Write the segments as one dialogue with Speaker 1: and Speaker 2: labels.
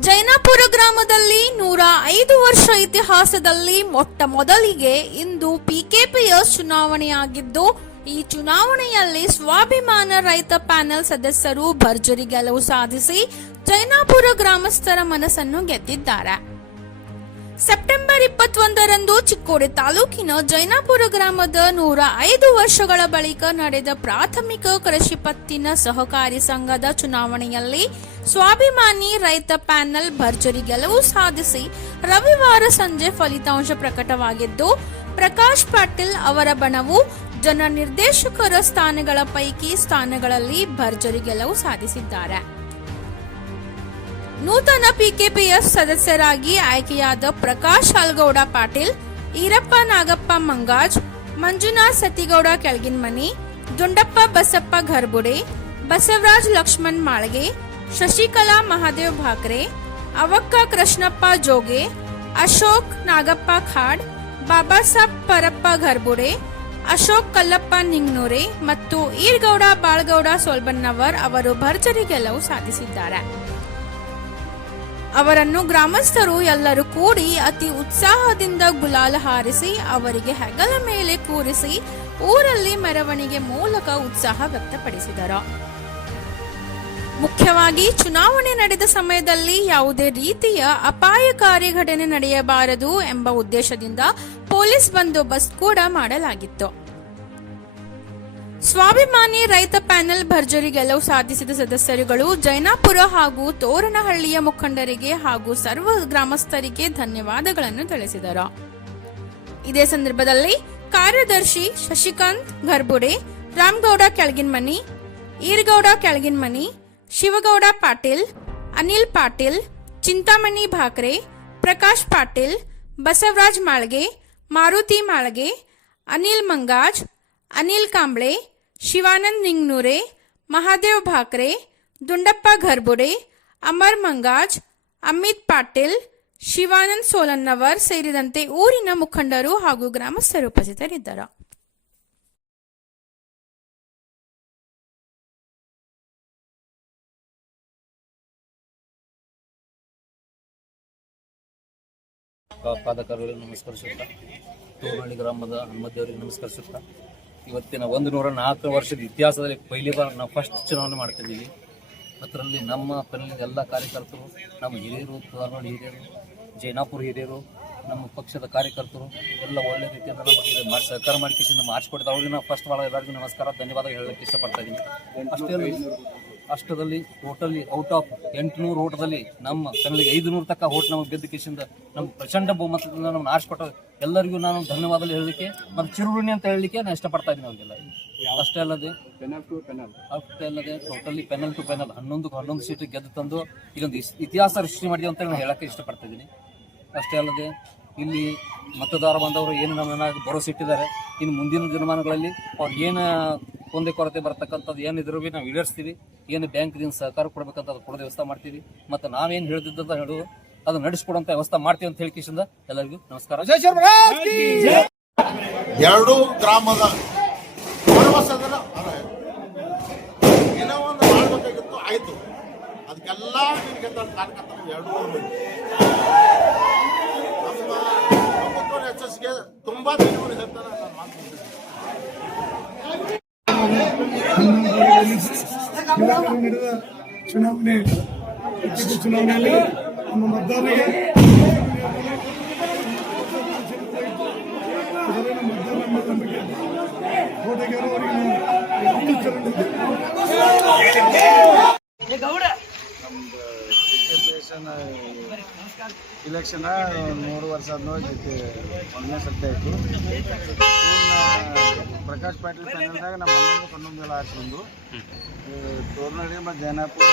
Speaker 1: ಜೈನಾಪುರ ಗ್ರಾಮದಲ್ಲಿ ನೂರ ಐದು ವರ್ಷ ಇತಿಹಾಸದಲ್ಲಿ ಮೊಟ್ಟ ಮೊದಲಿಗೆ ಇಂದು ಪಿಕೆಪಿಎಸ್ ಚುನಾವಣೆಯಾಗಿದ್ದು, ಈ ಚುನಾವಣೆಯಲ್ಲಿ ಸ್ವಾಭಿಮಾನ ರೈತ ಪ್ಯಾನೆಲ್ ಸದಸ್ಯರು ಭರ್ಜರಿ ಗೆಲುವು ಸಾಧಿಸಿ ಜೈನಾಪುರ ಗ್ರಾಮಸ್ಥರ ಮನಸ್ಸನ್ನು ಗೆದ್ದಿದ್ದಾರೆ. ಸೆಪ್ಟೆಂಬರ್ ಇಪ್ಪತ್ತೊಂದರಂದು ಚಿಕ್ಕೋಡಿ ತಾಲೂಕಿನ ಜೈನಾಪುರ ಗ್ರಾಮದ ನೂರ ಐದು ವರ್ಷಗಳ ಬಳಿಕ ನಡೆದ ಪ್ರಾಥಮಿಕ ಕೃಷಿ ಪತ್ತಿನ ಸಹಕಾರಿ ಸಂಘದ ಚುನಾವಣೆಯಲ್ಲಿ ಸ್ವಾಭಿಮಾನಿ ರೈತ ಪ್ಯಾನಲ್ ಭರ್ಜರಿ ಗೆಲುವು ಸಾಧಿಸಿ ರವಿವಾರ ಸಂಜೆ ಫಲಿತಾಂಶ ಪ್ರಕಟವಾಗಿದ್ದು, ಪ್ರಕಾಶ್ ಪಾಟೀಲ್ ಅವರ ಬಣವು ಜನ ನಿರ್ದೇಶಕರ ಸ್ಥಾನಗಳ ಪೈಕಿ ಸ್ಥಾನಗಳಲ್ಲಿ ಭರ್ಜರಿ ಗೆಲುವು ಸಾಧಿಸಿದ್ದಾರೆ. ನೂತನ ಪಿಕೆಪಿಎಸ್ ಸದಸ್ಯರಾಗಿ ಆಯ್ಕೆಯಾದ ಪ್ರಕಾಶ್ ಹಾಲ್ಗೌಡ ಪಾಟೀಲ್, ಈರಪ್ಪ ನಾಗಪ್ಪ ಮಂಗಾಜ್, ಮಂಜುನಾಥ್ ಸತಿಗೌಡ ಕೆಳಗಿನಮನಿ ದುಂಡಪ್ಪ ಬಸಪ್ಪ ಘರ್ಬುಡೆ, ಬಸವರಾಜ್ ಲಕ್ಷ್ಮಣ್ ಮಾಳ್ಗೆ, ಶಶಿಕಲಾ ಮಹಾದೇವ್ ಭಾಕ್ರೆ, ಅವಕ್ಕ ಕೃಷ್ಣಪ್ಪ ಜೋಗೆ, ಅಶೋಕ್ ನಾಗಪ್ಪ ಖಾಡ್ ಬಾಬಾ ಸಾಬ್ ಪರಪ್ಪ ಘರ್ಬುಡೆ, ಅಶೋಕ್ ಕಲ್ಲಪ್ಪ ನಿಂಗ್ನೂರೆ ಮತ್ತು ಈರ್ಗೌಡ ಬಾಳ್ಗೌಡ ಸೋಲ್ಬನ್ನವರ್ ಅವರು ಭರ್ಜರಿ ಗೆಲುವು ಸಾಧಿಸಿದ್ದಾರೆ. ಅವರನ್ನು ಗ್ರಾಮಸ್ಥರು ಎಲ್ಲರೂ ಕೂಡಿ ಅತಿ ಉತ್ಸಾಹದಿಂದ ಗುಲಾಲ ಹಾರಿಸಿ, ಅವರಿಗೆ ಹೆಗಲ ಮೇಲೆ ಕೂರಿಸಿ ಊರಲ್ಲಿ ಮೆರವಣಿಗೆ ಮೂಲಕ ಉತ್ಸಾಹ ವ್ಯಕ್ತಪಡಿಸಿದರು. ಮುಖ್ಯವಾಗಿ ಚುನಾವಣೆ ನಡೆದ ಸಮಯದಲ್ಲಿ ಯಾವುದೇ ರೀತಿಯ ಅಪಾಯಕಾರಿ ಘಟನೆ ನಡೆಯಬಾರದು ಎಂಬ ಉದ್ದೇಶದಿಂದ ಪೊಲೀಸ್ ಬಂದೋಬಸ್ತ್ ಕೂಡ ಮಾಡಲಾಗಿತ್ತು. ಸ್ವಾಭಿಮಾನಿ ರೈತ ಪ್ಯಾನೆಲ್ ಭರ್ಜರಿ ಗೆಲುವು ಸಾಧಿಸಿದ ಸದಸ್ಯರುಗಳು ಜೈನಾಪುರ ಹಾಗೂ ತೋರಣಹಳ್ಳಿಯ ಮುಖಂಡರಿಗೆ ಹಾಗೂ ಸರ್ವ ಗ್ರಾಮಸ್ಥರಿಗೆ ಧನ್ಯವಾದಗಳನ್ನು ತಿಳಿಸಿದರು. ಇದೇ ಸಂದರ್ಭದಲ್ಲಿ ಕಾರ್ಯದರ್ಶಿ ಶಶಿಕಾಂತ್ ಗರ್ಬುಡೆ, ರಾಮಗೌಡ ಕೆಳಗಿನ್ಮನಿ, ಈರ್ಗೌಡ ಕೆಳಗಿನ್ಮನಿ, ಶಿವಗೌಡ ಪಾಟೀಲ್, ಅನಿಲ್ ಪಾಟೀಲ್, ಚಿಂತಾಮಣಿ ಭಾಕ್ರೆ, ಪ್ರಕಾಶ್ ಪಾಟೀಲ್, ಬಸವರಾಜ್ ಮಾಳ್ಗೆ, ಮಾರುತಿ ಮಾಳ್ಗೆ, ಅನಿಲ್ ಮಂಗಾಜ್, ಅನಿಲ್ ಕಾಂಬ್ಳೆ ಶಿವಾನಂದ್ ನಿಂಗ್ನೂರೆ, ಮಹಾದೇವ್ ಭಾಕ್ರೆ, ದುಂಡಪ್ಪ ಘರ್ಬುಡೆ, ಅಮರ್ ಮಂಗಾಜ್, ಅಮಿತ್ ಪಾಟೀಲ್, ಶಿವಾನಂದ್ ಸೋಲನ್ನವರ್ ಸೇರಿದಂತೆ ಊರಿನ ಮುಖಂಡರು ಹಾಗೂ ಗ್ರಾಮಸ್ಥರು ಉಪಸ್ಥಿತರಿದ್ದರು.
Speaker 2: ಪಾದಕರುಗಳಿಗೆ ನಮಸ್ಕರಿಸುತ್ತಾ, ತೋರಣಿ ಗ್ರಾಮದ ಹನುಮದೇವರಿಗೆ ನಮಸ್ಕರಿಸುತ್ತಾ ಇವತ್ತಿನ ಒಂದು ನೂರ ನಾಲ್ಕು ವರ್ಷದ ಇತಿಹಾಸದಲ್ಲಿ ಪೈಲಿ ಬಾರ್ ನಾವು ಫಸ್ಟ್ ಚುನಾವಣೆ ಮಾಡ್ತಿದ್ದೀವಿ. ಅದರಲ್ಲಿ ನಮ್ಮ ಪಲ್ಲಿನ ಎಲ್ಲ ಕಾರ್ಯಕರ್ತರು, ನಮ್ಮ ಹಿರಿಯರು ತೋರಣಿ ಹಿರಿಯರು, ಜೈನಾಪುರ ಹಿರಿಯರು, ನಮ್ಮ ಪಕ್ಷದ ಕಾರ್ಯಕರ್ತರು, ಎಲ್ಲ ಒಳ್ಳೆ ರೀತಿಯಿಂದ ನಮಗೆ ಮಾಡಿ ಸಹಕಾರ ಮಾಡಿ ನಮ್ಮ ಆರಿಸ್ಕೊಟ್ಟಿದ್ದು ಅವ್ರಿಗೆ ನಾವು ಫಸ್ಟ್ ಭಾಳ ಎಲ್ಲರಿಗೂ ನಮಸ್ಕಾರ, ಧನ್ಯವಾದ ಹೇಳಕ್ಕೆ ಇಷ್ಟಪಡ್ತಾ ಇದ್ದೀನಿ. ಅಷ್ಟೇ ಅಷ್ಟದಲ್ಲಿ ಟೋಟಲಿ ಔಟ್ ಆಫ್ ಎಂಟುನೂರು ಓಟದಲ್ಲಿ ನಮ್ಮ ಕನ್ನಡಿಗೆ ಐದುನೂರು ತಕ್ಕ ಓಟ್ ನಮಗೆ ಗೆದ್ದ ಕೇಸಿಂದ ನಮ್ಮ ಪ್ರಚಂಡ ಬಹುಮತದಿಂದ ನಮ್ಗೆ ನಾಶಪಟ್ಟ ಎಲ್ಲರಿಗೂ ನಾನು ಧನ್ಯವಾದ ಹೇಳಲಿಕ್ಕೆ ಮತ್ತು ಚಿರುರುಣಿ ಅಂತ ಹೇಳಲಿಕ್ಕೆ ನಾನು ಇಷ್ಟಪಡ್ತಾ ಇದ್ದೀನಿ ಅವ್ರಿಗೆಲ್ಲ. ಅಷ್ಟೇ ಅಲ್ಲದೆ ಅಷ್ಟೇ ಅಲ್ಲದೆ ಟೋಟಲಿ ಪೆನಲ್ ಟು ಪೆನಲ್ ಹನ್ನೊಂದು ಹನ್ನೊಂದು ಸೀಟ್ ಗೆದ್ದು ತಂದು ಇದೊಂದು ಇತಿಹಾಸ ಸೃಷ್ಟಿ ಮಾಡಿದೆ ಅಂತ ಹೇಳಕ್ಕೆ ಇಷ್ಟಪಡ್ತಾ ಇದ್ದೀನಿ. ಅಷ್ಟೇ ಅಲ್ಲದೆ ಇಲ್ಲಿ ಮತದಾರ ಬಂದವರು ಏನು ನಮ್ಮನ್ನ ಭರವಸೆ ಇಟ್ಟಿದ್ದಾರೆ ಇನ್ನು ಮುಂದಿನ ದಿನಮಾನಗಳಲ್ಲಿ ಅವ್ರು ಏನು ಕೊಂದೆ ಕೊರತೆ ಬರ್ತಕ್ಕಂಥದ್ದು ಏನಿದ್ರು ಭೀ ನಾವು ಈಡೇರಿಸ್ತೀವಿ. ಏನು ಬ್ಯಾಂಕ್ದಿಂದ ಸಹಕಾರ ಕೊಡಬೇಕಂತ ಅದು ಕೊಡೋ ವ್ಯವಸ್ಥೆ ಮಾಡ್ತೀವಿ. ಮತ್ತು ನಾವೇನು ಹೇಳಿದ್ದಂತ ಹೇಳೋದು ಅದು ನಡೆಸ್ಕೊಡುವಂಥ ವ್ಯವಸ್ಥೆ ಮಾಡ್ತೀವಿ ಅಂತ ಹೇಳಿ ಕಿಶಿಂದ ಎಲ್ಲರಿಗೂ ನಮಸ್ಕಾರ.
Speaker 3: ಎರಡೂ ಗ್ರಾಮದ ಏನೋ ಒಂದು ಮಾಡಬೇಕಾಗಿತ್ತು ಆಯ್ತು. ಅದಕ್ಕೆಲ್ಲ ನಿಮಗೆ ಎರಡು ಪ್ರಭುತ್ವ ಯಶಸ್ಸಿಗೆ ತುಂಬಾ ಧನ್ಯವಾದ ಹೇಳ್ತಾನೆ ನಾನು ಮಾತು
Speaker 4: ಈಗಾಗಲೇ ನಡೆದ ಚುನಾವಣೆ ಇತ್ತೀಚಿನ ಚುನಾವಣೆಯಲ್ಲಿ ನಮ್ಮ ಮತದಾರರಿಗೆ ಇದರಲ್ಲಿ ನಮ್ಮ ಮತದಾರರ ಮೇಲೆ ನಂಬಿಕೆ
Speaker 5: ಇಲೆಕ್ಷನ್ ಮೂರು ವರ್ಷ ಆದ್ಮೇಲೆ ಒಂದನೇ ಸತ್ಯ ಆಯಿತು. ಪ್ರಕಾಶ್ ಪಾಟೀಲ್ ಫ್ಯಾನಲ್ದಾಗ ನಮ್ಮ ಹನ್ನೊಂದು ಹನ್ನೊಂದು ಎಲ್ಲ ಆರಿಸ್ಕೊಂಡು ತೋರ್ನಡಿ ಮತ್ತು ಜೈನಾಪುರ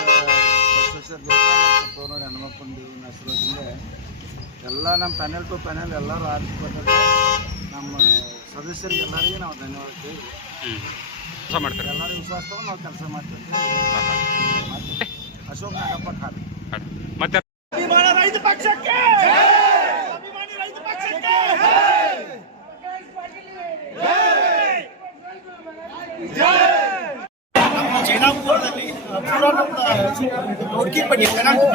Speaker 5: ಬಸವೇಶ್ವರ ದೇವಸ್ಥಾನ ಮತ್ತು ತೋರ್ನಡಿ ಹನುಮಪ್ಪನ ದೇವಿನ ಎಲ್ಲ ನಮ್ಮ ಪ್ಯಾನೆಲ್ ಟು ಪ್ಯಾನೆಲ್ ಎಲ್ಲರೂ ಆರಿಸ್ಕೊಟ್ಟರೆ ನಮ್ಮ ಸದಸ್ಯರಿಗೆ ಎಲ್ಲರಿಗೆ ನಾವು ಧನ್ಯವಾದ ಹೇಳ್ತೀವಿ. ಎಲ್ಲರೂ ವಿಶ್ವಾಸ ನಾವು ಕೆಲಸ ಮಾಡ್ತೀವಿ. ಮತ್ತೆ ಅಶೋಕ್ ನಾಗಪ್ಪ ಖಾಲಿ
Speaker 3: ಜೈನಾಪುರದಲ್ಲಿ ಪೂರಾ ನಮ್ದು ಹುಡುಕಿ ಬಗ್ಗೆ ಪೆನಾಲ್ಟಿ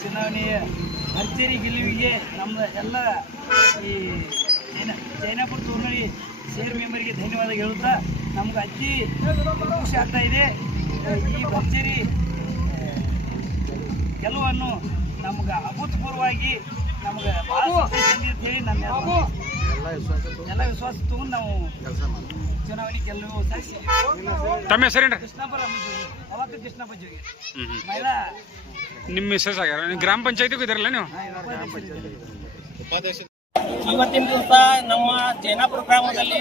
Speaker 6: ಚುನಾವಣೆಯ ಭರ್ಜರಿ ಗೆಲುವಿಗೆ ನಮ್ಮ ಎಲ್ಲ ಈ ಜೈನ ಜೈನಾಪುರ ತೋರಣಿ ಸೇರ್ ಮೆಂಬರ್ಗೆ ಧನ್ಯವಾದ ಹೇಳುತ್ತಾ ನಮ್ಗೆ ಅತಿ ಖುಷಿ ಆಗ್ತಾ ಇದೆ. ಈ ಭರ್ಜರಿ ಗೆಲುವನ್ನು ನಮ್ಗೆ ಅಭೂತಪೂರ್ವವಾಗಿ ನಮ್ಗೆ ಭಾಳ ಸಂತೋಷ ಅಂತ ಹೇಳಿ ನನ್ನ
Speaker 5: ಎಲ್ಲ ವಿಶ್ವಾಸ
Speaker 6: ತಗೊಂಡು ನಾವು ಚುನಾವಣೆ
Speaker 7: ತಮ್ಮ ಹೆಸರೇನ್ರಿ
Speaker 6: ಕೃಷ್ಣಪ್ಪ ಜೋಗಿ ಮಹಿಳಾ
Speaker 7: ನಿಮ್ಮ ಮಿಸ್ಸಸ್ ಆಗ್ಯಾರ ನೀವು ಗ್ರಾಮ ಪಂಚಾಯತಿಗೂ ಇದ್ರಲ್ಲ ನೀವು?
Speaker 8: ಇವತ್ತಿನ ದಿವಸ ನಮ್ಮ ಜೇನಾಪುರ ಗ್ರಾಮದಲ್ಲಿ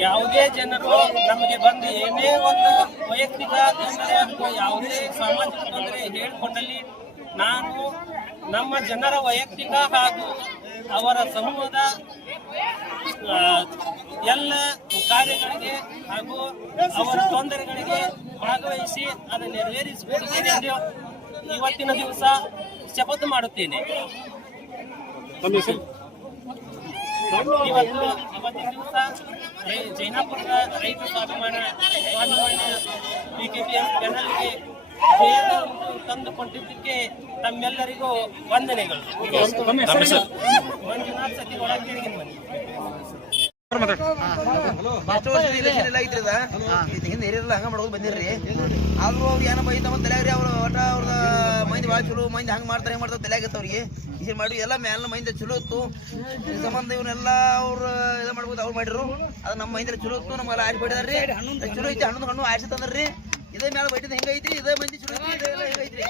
Speaker 8: ಯಾವುದೇ ಜನರು ನಮಗೆ ಬಂದು ಏನೇ ಒಂದು ವೈಯಕ್ತಿಕ ತೊಂದರೆ ಅಥವಾ ಯಾವುದೇ ಸಾಮಾಜಿಕ ತೊಂದರೆ ಹೇಳಿಕೊಂಡಲ್ಲಿ ನಾನು ನಮ್ಮ ಜನರ ವೈಯಕ್ತಿಕ ಹಾಗೂ ಅವರ ಸಮೂಹದ ಎಲ್ಲ ಕಾರ್ಯಗಳಿಗೆ ಹಾಗೂ ಅವರ ತೊಂದರೆಗಳಿಗೆ ಭಾಗವಹಿಸಿ ಅದನ್ನು ನೆರವೇರಿಸಬೇಕು ಎಂದು ಇವತ್ತಿನ ದಿವಸ ಶಪಥ ಮಾಡುತ್ತೇನೆ. ಇವತ್ತು ಇವತ್ತಿನ ದಿವಸ ಜೈನಾಪುರದ ರೈತ ಸ್ವಾಭಿಮಾನ ಸ್ವಾಭಿಮಾನ ಪಿ ಕೆ ಪಿ ತಂದುಕೊಂಡಿದ್ದಕ್ಕೆ ತಮ್ಮೆಲ್ಲರಿಗೂ ವಂದನೆಗಳು. ಮಂಜುನಾಥ್ ಸತಿ ಒಳಗೆ ಬನ್ನಿ
Speaker 9: ಎಷ್ಟು ವರ್ಷ ಇಲೆಕ್ಷನ್ ಎಲ್ಲ ಐತ್ರಿ ಅದ ಇದು ಹಿಂದೆ ಹಂಗ ಮಾಡೋದು ಬಂದಿರ್ರಿ. ಆದ್ರೂ ಅವ್ರು ಏನೋ ಬೈತ ಬಂದ್ ತಲೆಯಾಗ್ರಿ ಅವ್ರು. ಒಟ್ಟ ಅವ್ರದ ಮಂದಿ ಭಾಳ ಚಲೋ ಮಂದಿ ಹಂಗ ಮಾಡ್ತಾರೆ ಹೆಂಗ್ ಮಾಡ್ತಾರೆ ತಲೆಯಾಗತ್ತ ಅವ್ರಿಗೆ. ಇದು ಮಾಡಿ ಎಲ್ಲ ಮ್ಯಾಲ ಮೈಂದ ಚಲೋ ಇತ್ತು. ಈ ಸಂಬಂಧ ಇವನ್ನೆಲ್ಲ ಅವ್ರು ಇದು ಮಾಡ್ಬೋದು ಅವ್ರು ಮಾಡಿರು. ಅದು ನಮ್ಮ ಮೈಂದ್ರ ಚಲೋ ಇತ್ತು ನಮ್ಗೆಲ್ಲ ಆಯ್ಸಿ ಬಿಟ್ಟಿದಾರ್ರಿ ಚಲೋ ಐತಿ ಹಣ್ಣು ಹಣ್ಣು ಆಯ್ಸಿ ತಂದ್ರಿ ಇದೇ ಮ್ಯಾಲ ಬೈಟಿದ ಹೆಂಗೈತ್ರಿ ಇದೇ ಮಂದಿ ಚಲೋ ಐತಿ ಇದೇ ಹೆಂಗೈತ್ರಿ